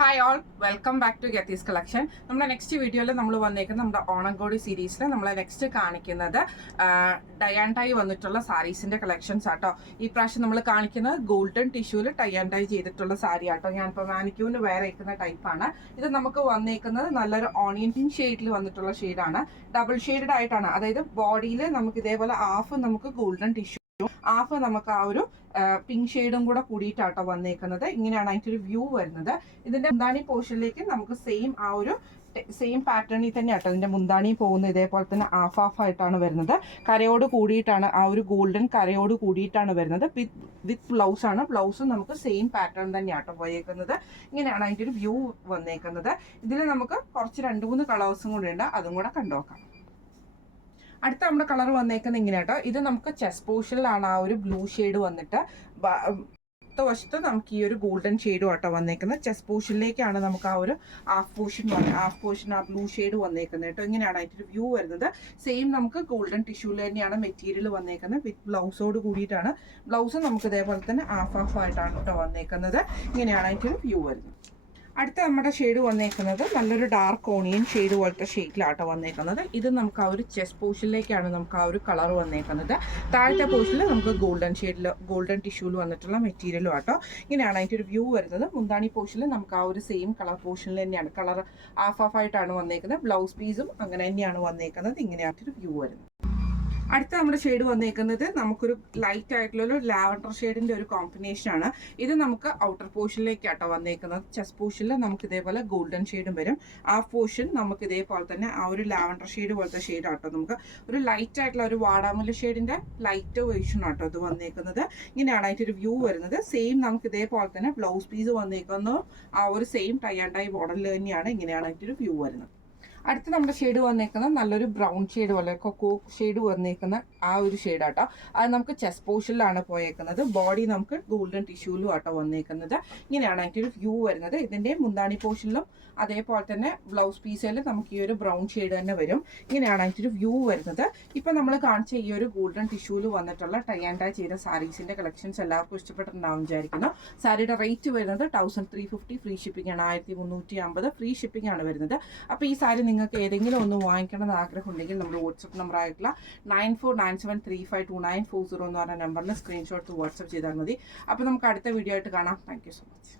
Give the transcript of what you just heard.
Hi all, welcome back to ഗത്തീസ് collection. നമ്മുടെ next വീഡിയോയിൽ നമ്മൾ വന്നേക്കുന്നത് നമ്മുടെ ഓണംകോടി സീരീസിൽ നമ്മൾ നെക്സ്റ്റ് കാണിക്കുന്നത് ടൈ ആൻഡ് ടൈ വന്നിട്ടുള്ള സാരീസിന്റെ കളക്ഷൻസ് ആട്ടോ. ഈ പ്രാവശ്യം നമ്മൾ കാണിക്കുന്നത് ഗോൾഡൻ ടിഷ്യൂവിൽ ടൈ ആൻഡ് ടൈ ചെയ്തിട്ടുള്ള സാരി ആട്ടോ. ഞാനിപ്പോൾ മാനിക്യൂവിന് വേറെ ഇരിക്കുന്ന ടൈപ്പാണ്. ഇത് നമുക്ക് വന്നേക്കുന്നത് നല്ലൊരു ഓണിയൻ പിങ്ക് ഷെയ്ഡിൽ വന്നിട്ടുള്ള ഷെയ്ഡാണ്. ഡബിൾ ഷെയ്ഡഡ് ആയിട്ടാണ്, അതായത് ബോഡിയിൽ നമുക്ക് ഇതേപോലെ ഹാഫ് നമുക്ക് ഗോൾഡൻ ടിഷ്യൂ, ഹാഫ് നമുക്ക് ആ ഒരു പിങ്ക് ഷെയ്ഡും കൂടെ കൂടിയിട്ടാട്ടോ വന്നേക്കുന്നത്. ഇങ്ങനെയാണ് അതിൻ്റെ ഒരു വ്യൂ വരുന്നത്. ഇതിന്റെ മുന്താണി പോർഷനിലേക്ക് നമുക്ക് സെയിം പാറ്റേണിൽ തന്നെ ആട്ടോ ഇതിന്റെ മുന്താണി പോകുന്നത്. ഇതേപോലെ തന്നെ ഹാഫ് ആയിട്ടാണ് വരുന്നത്. കരയോട് കൂടിയിട്ടാണ്, ആ ഒരു ഗോൾഡൻ കരയോട് കൂടിയിട്ടാണ് വരുന്നത്. വിത്ത് ബ്ലൗസ് ആണ്. ബ്ലൗസും നമുക്ക് സെയിം പാറ്റേൺ തന്നെയാട്ടോ പോയേക്കുന്നത്. ഇങ്ങനെയാണ് അതിൻ്റെ ഒരു വ്യൂ വന്നേക്കുന്നത്. ഇതിൽ നമുക്ക് കുറച്ച് 2-3 കളേഴ്സും കൂടെ ഉണ്ട്, അതും കൂടെ കണ്ടുനോക്കാം. അടുത്ത നമ്മുടെ കളർ വന്നേക്കുന്നത് ഇങ്ങനെ കേട്ടോ. ഇത് നമുക്ക് ചെസ്റ്റ് പോർഷനിലാണ് ആ ഒരു ബ്ലൂ ഷെയ്ഡ് വന്നിട്ട്, വശത്ത് നമുക്ക് ഈ ഒരു ഗോൾഡൻ ഷെയ്ഡും ആട്ടോ വന്നേക്കുന്നത്. ചെസ്റ്റ് പോർഷനിലേക്കാണ് നമുക്ക് ആ ഒരു ഹാഫ് പോർഷൻ ആ ബ്ലൂ ഷെയ്ഡ് വന്നേക്കുന്നത് കേട്ടോ. ഇങ്ങനെയാണ് അതിൻ്റെ വ്യൂ വരുന്നത്. സെയിം നമുക്ക് ഗോൾഡൻ ടിഷ്യൂല് തന്നെയാണ് മെറ്റീരിയൽ വന്നേക്കുന്നത്. വിത്ത് ബ്ലൗസോട് കൂടിയിട്ടാണ്. ബ്ലൗസ് നമുക്ക് ഇതേപോലെ തന്നെ ഹാഫ് ആയിട്ടാണ് കേട്ടോ വന്നേക്കുന്നത്. ഇങ്ങനെയാണ് അതിൻ്റെ വ്യൂ വരുന്നത്. അടുത്ത നമ്മുടെ ഷെയ്ഡ് വന്നേക്കുന്നത് നല്ലൊരു ഡാർക്ക് ഓണിയൻ ഷെയ്ഡ് പോലത്തെ ഷെയ്ഡിലാട്ടോ വന്നേക്കുന്നത്. ഇത് നമുക്ക് ആ ഒരു ചെസ്റ്റ് പോർഷനിലേക്കാണ് നമുക്ക് ആ ഒരു കളർ വന്നേക്കുന്നത്. താഴത്തെ പോർഷനിൽ നമുക്ക് ഗോൾഡൻ ടിഷ്യൂല് വന്നിട്ടുള്ള മെറ്റീരിയലും ആട്ടോ. ഇങ്ങനെയാണ് അതിൻ്റെ ഒരു വ്യൂ വരുന്നത്. മുന്താണി പോർഷനിൽ നമുക്ക് ആ ഒരു സെയിം കളർ പോർഷനിൽ തന്നെയാണ്, കളർ ഹാഫ് ആയിട്ടാണ് വന്നേക്കുന്നത്. ബ്ലൗസ് പീസും അങ്ങനെ തന്നെയാണ് വന്നേക്കുന്നത്. ഇങ്ങനെയാണ് ഒരു വ്യൂ വരുന്നത്. അടുത്ത നമ്മുടെ ഷെയ്ഡ് വന്നേക്കുന്നത് നമുക്കൊരു ലൈറ്റ് ആയിട്ടുള്ള ഒരു ലാവൻഡർ ഷെയ്ഡിന്റെ ഒരു കോമ്പിനേഷൻ ആണ്. ഇത് നമുക്ക് ഔട്ടർ പോർഷനിലേക്കാട്ടോ വന്നേക്കുന്നത്. ചെസ്റ്റ് പോർഷനിൽ നമുക്ക് ഇതേപോലെ ഗോൾഡൻ ഷെയ്ഡും വരും. ഹാഫ് പോർഷൻ നമുക്ക് ഇതേപോലെ തന്നെ ആ ഒരു ലാവൻഡർ ഷെയ്ഡ് പോലത്തെ ഷെയ്ഡ് ആട്ടോ. നമുക്ക് ഒരു ലൈറ്റ് ആയിട്ടുള്ള ഒരു വാടാമുല്ല ഷെയ്ഡിന്റെ ലൈറ്റ് വേർഷൻ ആട്ടോ ഇത് വന്നേക്കുന്നത്. ഇങ്ങനെയാണ് അതിൻ്റെ ഒരു വ്യൂ വരുന്നത്. സെയിം നമുക്ക് ഇതേപോലെ തന്നെ ബ്ലൗസ് പീസ് വന്നേക്കുന്നു ആ ഒരു സെയിം ടൈ ആൻഡ് ടൈ മോഡലിൽ തന്നെയാണ്. ഇങ്ങനെയാണ് അതിൻ്റെ ഒരു വ്യൂ വരുന്നത്. അടുത്ത നമ്മുടെ ഷെയ്ഡ് വന്നേക്കുന്നത് നല്ലൊരു ബ്രൗൺ ഷെയ്ഡ് പോലെ കൊക്കോ ഷെയ്ഡ് വന്നേക്കുന്ന ആ ഒരു ഷെയ്ഡാട്ടോ. അത് നമുക്ക് ചെസ്റ്റ് പോർഷനിലാണ് പോയേക്കുന്നത്. ബോഡി നമുക്ക് ഗോൾഡൻ ടിഷ്യൂലും ആട്ടോ വന്നേക്കുന്നത്. ഇങ്ങനെയാണ് അതിൻ്റെ ഒരു വ്യൂ വരുന്നത്. ഇതിൻ്റെ മുന്താണി പോർഷനിലും അതേപോലെ തന്നെ ബ്ലൗസ് പീസിൽ നമുക്ക് ഈ ഒരു ബ്രൗൺ ഷെയ്ഡ് തന്നെ വരും. ഇങ്ങനെയാണ് അതിൻ്റെ ഒരു വ്യൂ വരുന്നത്. ഇപ്പം നമ്മൾ കാണിച്ച ഈ ഒരു ഗോൾഡൻ ടിഷ്യൂല് വന്നിട്ടുള്ള ടൈ ആൻഡ് ടൈ ചെയ്ത സാരീസിൻ്റെ കളക്ഷൻസ് എല്ലാവർക്കും ഇഷ്ടപ്പെട്ടിട്ടുണ്ടാവും വിചാരിക്കുന്നു. സാരിയുടെ റേറ്റ് വരുന്നത് 1350, ഫ്രീ ഷിപ്പിംഗ് ആണ്. 1350 ഫ്രീ ഷിപ്പിംഗ് ആണ് വരുന്നത്. അപ്പോൾ ഈ സാരി നിങ്ങൾക്ക് ഏതെങ്കിലും ഒന്ന് വാങ്ങിക്കണമെന്ന് ആഗ്രഹം ഉണ്ടെങ്കിൽ നമ്മുടെ വാട്സപ്പ് നമ്പർ ആയിട്ടുള്ള 9497352940 എന്ന് പറഞ്ഞ നമ്പറിൽ സ്ക്രീൻഷോട്ട് വാട്സപ്പ് ചെയ്താൽ മതി. അപ്പോൾ നമുക്ക് അടുത്ത വീഡിയോ ആയിട്ട് കാണാം. Thank you so much.